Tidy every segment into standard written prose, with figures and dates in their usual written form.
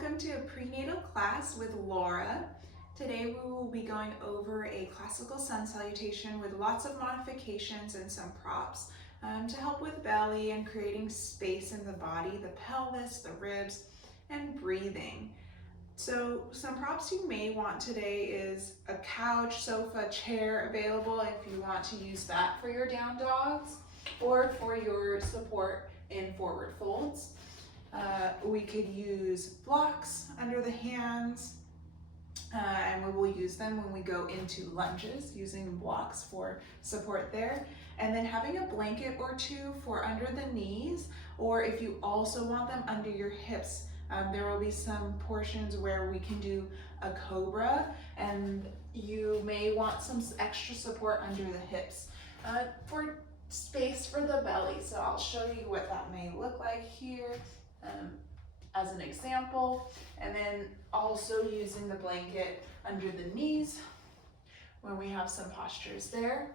welcome to a prenatal class with Laura. Today we will be going over a classical sun salutation with lots of modifications and some props to help with belly and creating space in the body, the pelvis, the ribs, and breathing. So some props you may want today is a couch, sofa, chair available if you want to use that for your down dogs or for your support in forward folds. We could use blocks under the hands, and we will use them when we go into lunges, using blocks for support there. And then having a blanket or two for under the knees, or if you also want them under your hips. There will be some portions where we can do a cobra, and you may want some extra support under the hips for space for the belly. So I'll show you what that may look like here as an example, and then also using the blanket under the knees when we have some postures there.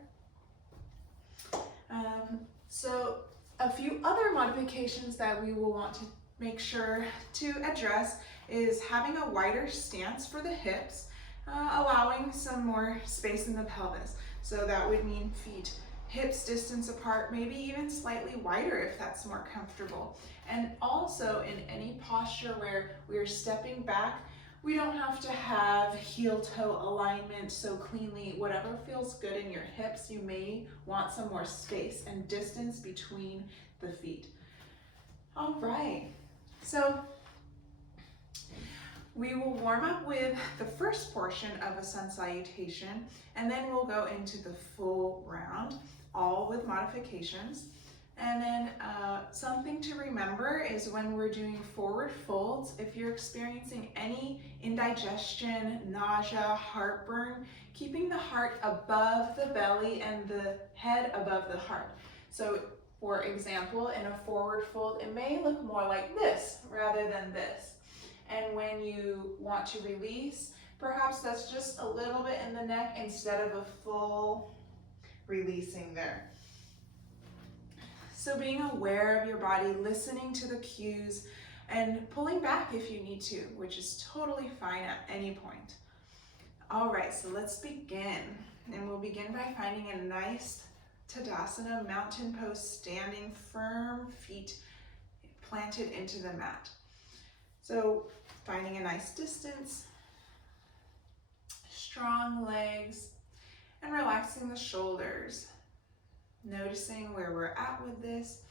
So a few other modifications that we will want to make sure to address is having a wider stance for the hips, allowing some more space in the pelvis. So that would mean feet hips distance apart, maybe even slightly wider if that's more comfortable. And also in any posture where we're stepping back, we don't have to have heel-toe alignment so cleanly. Whatever feels good in your hips, you may want some more space and distance between the feet. All right, so we will warm up with the first portion of a sun salutation, and then we'll go into the full round, all with modifications. And then something to remember is when we're doing forward folds, if you're experiencing any indigestion, nausea, heartburn, keeping the heart above the belly and the head above the heart. So for example, in a forward fold, it may look more like this rather than this. And when you want to release, perhaps that's just a little bit in the neck instead of a full releasing there. So being aware of your body, listening to the cues, and pulling back if you need to, which is totally fine at any point. All right, so let's begin. And we'll begin by finding a nice Tadasana, mountain pose, standing firm, feet planted into the mat. So finding a nice distance, strong legs, and relaxing the shoulders. Noticing where we're at with this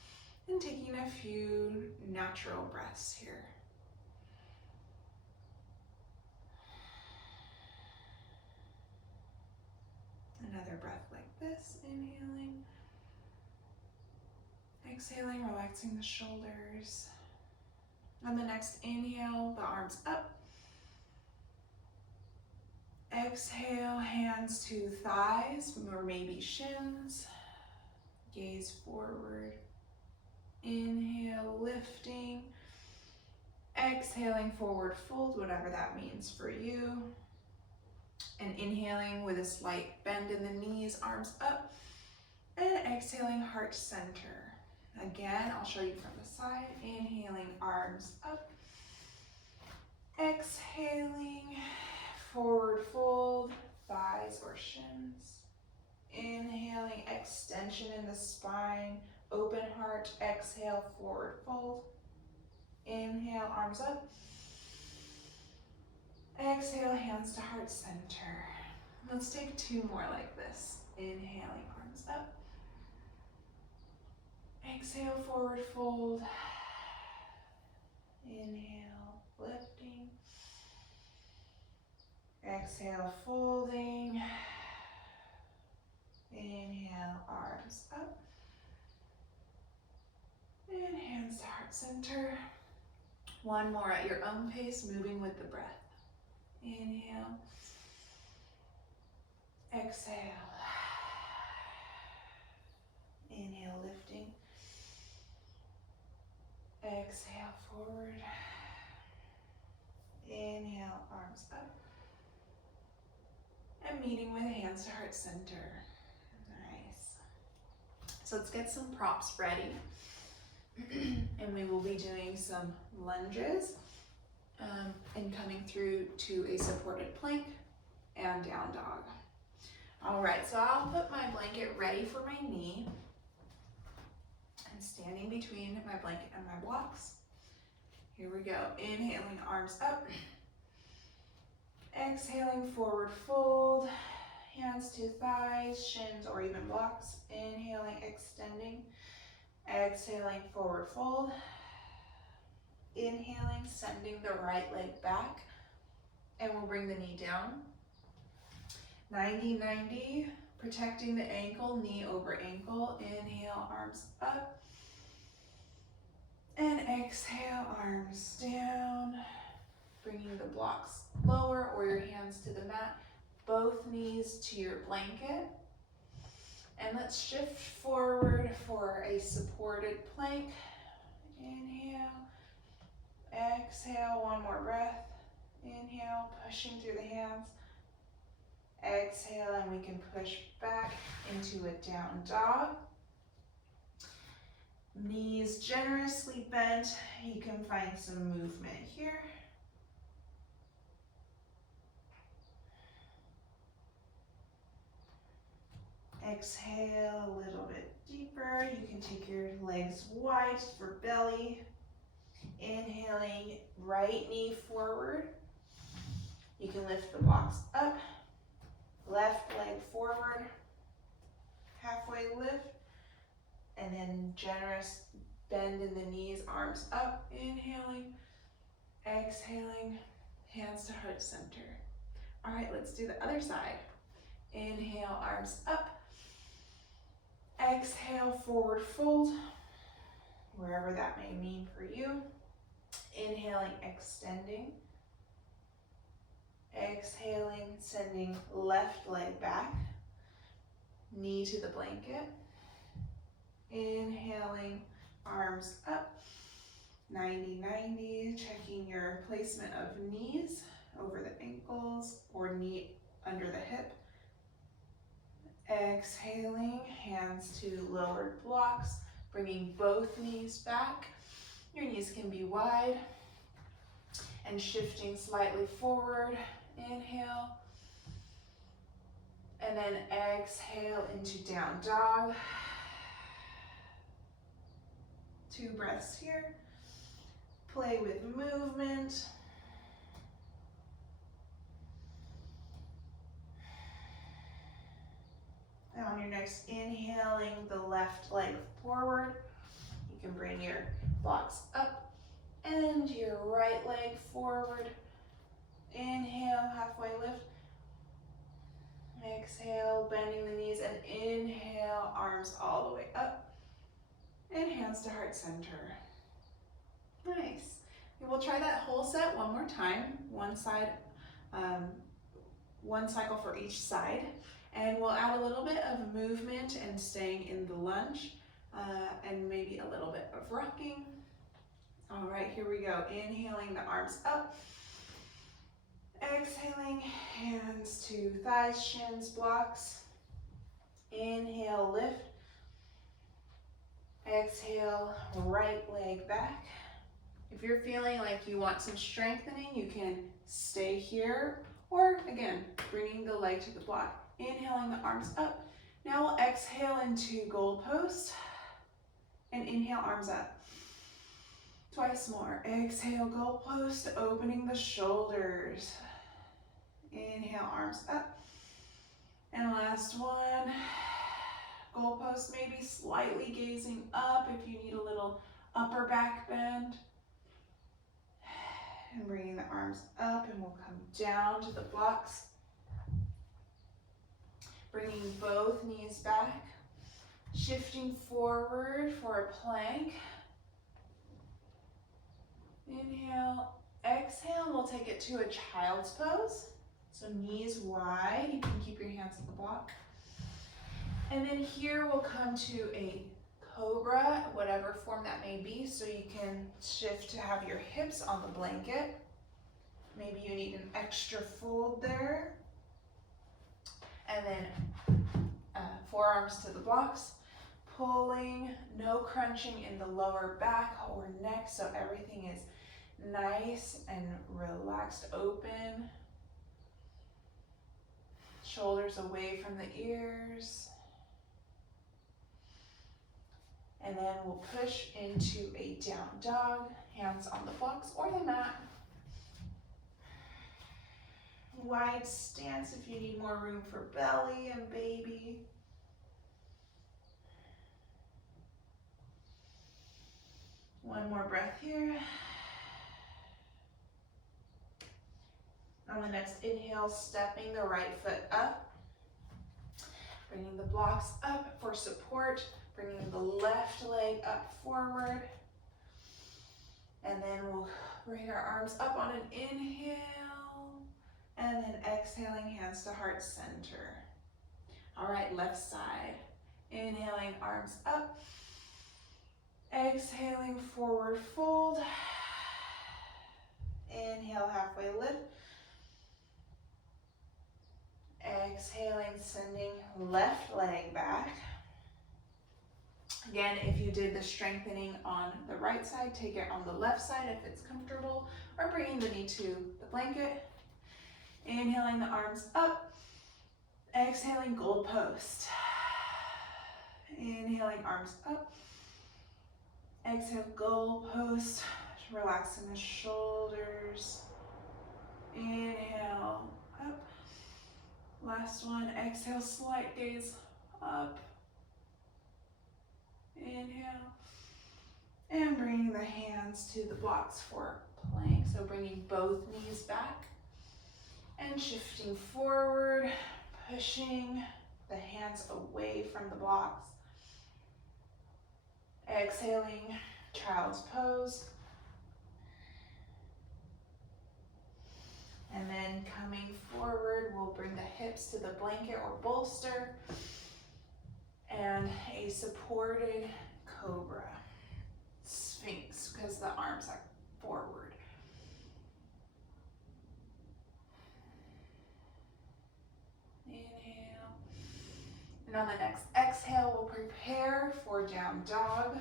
and taking a few natural breaths here. Another breath like this, inhaling. Exhaling, relaxing the shoulders. On the next inhale, the arms up. Exhale, hands to thighs or maybe shins. Gaze forward. Inhale, lifting. Exhaling, forward fold, whatever that means for you. And inhaling with a slight bend in the knees, arms up. And exhaling, heart center. Again, I'll show you from the side. Inhaling, arms up. Exhaling, forward fold, thighs or shins. Inhaling, extension in the spine, open heart. Exhale, forward fold. Inhale, arms up. Exhale, hands to heart center. Let's take two more like this. Inhaling, arms up. Exhale, forward fold. Inhale, lifting. Exhale, folding. Inhale, arms up. And hands to heart center. One more at your own pace, moving with the breath. Inhale. Exhale. Inhale, lifting. Exhale, forward. Inhale, arms up. And meeting with hands to heart center. Nice. So let's get some props ready. And we will be doing some lunges and coming through to a supported plank and down dog. All right, so I'll put my blanket ready for my knee and standing between my blanket and my blocks. Here we go. Inhaling, arms up. Exhaling, forward fold. Hands to thighs, shins, or even blocks. Inhaling, extending. Exhaling, forward fold. Inhaling, sending the right leg back. And we'll bring the knee down. 90-90, protecting the ankle, knee over ankle. Inhale, arms up. And exhale, arms down. Bringing the blocks lower or your hands to the mat. Both knees to your blanket. And let's shift forward for a supported plank. Inhale. Exhale, one more breath. Inhale, pushing through the hands. Exhale, and we can push back into a down dog. Knees generously bent. You can find some movement here. Exhale a little bit deeper. You can take your legs wide for belly. Inhaling, right knee forward. You can lift the blocks up. Left leg forward. Halfway lift. And then generous bend in the knees, arms up. Inhaling, exhaling, hands to heart center. All right, let's do the other side. Inhale, arms up. Exhale, forward fold, wherever that may mean for you. Inhaling, extending. Exhaling, sending left leg back. Knee to the blanket. Inhaling, arms up. 90-90, checking your placement of knees over the ankles or knee under the hip. Exhaling, hands to lowered blocks, bringing both knees back. Your knees can be wide and shifting slightly forward. Inhale, and then exhale into down dog. 2 breaths here. Play with movement. And on your next inhaling the left leg forward, you can bring your blocks up and your right leg forward. Inhale, halfway lift. Exhale, bending the knees, and inhale, arms all the way up. And hands to heart center. Nice. We'll try that whole set one more time. One side, one cycle for each side. And we'll add a little bit of movement and staying in the lunge, and maybe a little bit of rocking. All right, here we go. Inhaling the arms up. Exhaling, hands to thighs, shins, blocks. Inhale, lift. Exhale, right leg back. If you're feeling like you want some strengthening, you can stay here, or again, bringing the leg to the block. Inhaling the arms up. Now we'll exhale into goalpost and inhale, arms up. Twice more. Exhale, goalpost, opening the shoulders. Inhale, arms up. And last one. Goalpost, maybe slightly gazing up if you need a little upper back bend. And bringing the arms up, and we'll come down to the blocks. Bringing both knees back, shifting forward for a plank. Inhale, exhale, we'll take it to a child's pose. So knees wide, you can keep your hands at the block. And then here we'll come to a cobra, whatever form that may be, so you can shift to have your hips on the blanket. Maybe you need an extra fold there. And then forearms to the blocks, pulling, no crunching in the lower back or neck, so everything is nice and relaxed, open. Shoulders away from the ears. And then we'll push into a down dog, hands on the blocks or the mat. Wide stance if you need more room for belly and baby. One more breath here. On the next inhale, stepping the right foot up, bringing the blocks up for support, bringing the left leg up forward, and then we'll bring our arms up on an inhale, and then exhaling, hands to heart center. All right, left side. Inhaling, arms up. Exhaling, forward fold. Inhale, halfway lift. Exhaling, sending left leg back. Again, if you did the strengthening on the right side, take it on the left side if it's comfortable, or bringing the knee to the blanket. Inhaling the arms up. Exhaling, goal post. Inhaling, arms up. Exhale, goal post. Relaxing the shoulders. Inhale, up. Last one, exhale, slight gaze up. Inhale. And bringing the hands to the blocks for plank. So bringing both knees back and shifting forward, pushing the hands away from the blocks. Exhaling, child's pose. And then coming forward, we'll bring the hips to the blanket or bolster and a supported cobra, sphinx, because the arms are forward. Inhale. And on the next exhale, we'll prepare for down dog.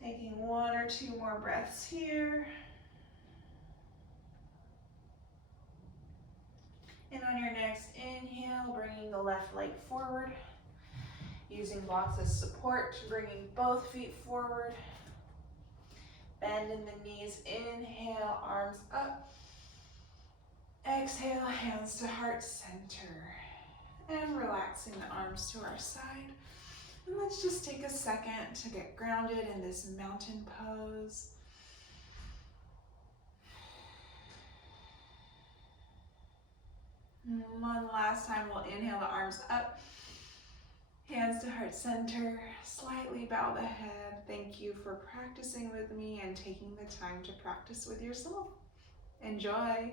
Taking one or two more breaths here. And on your next inhale, bringing the left leg forward, using blocks as support, bringing both feet forward. Bend in the knees, inhale, arms up. Exhale, hands to heart center. And relaxing the arms to our side. And let's just take a second to get grounded in this mountain pose. And one last time, we'll inhale the arms up. Hands to heart center, slightly bow the head. Thank you for practicing with me and taking the time to practice with yourself. Enjoy.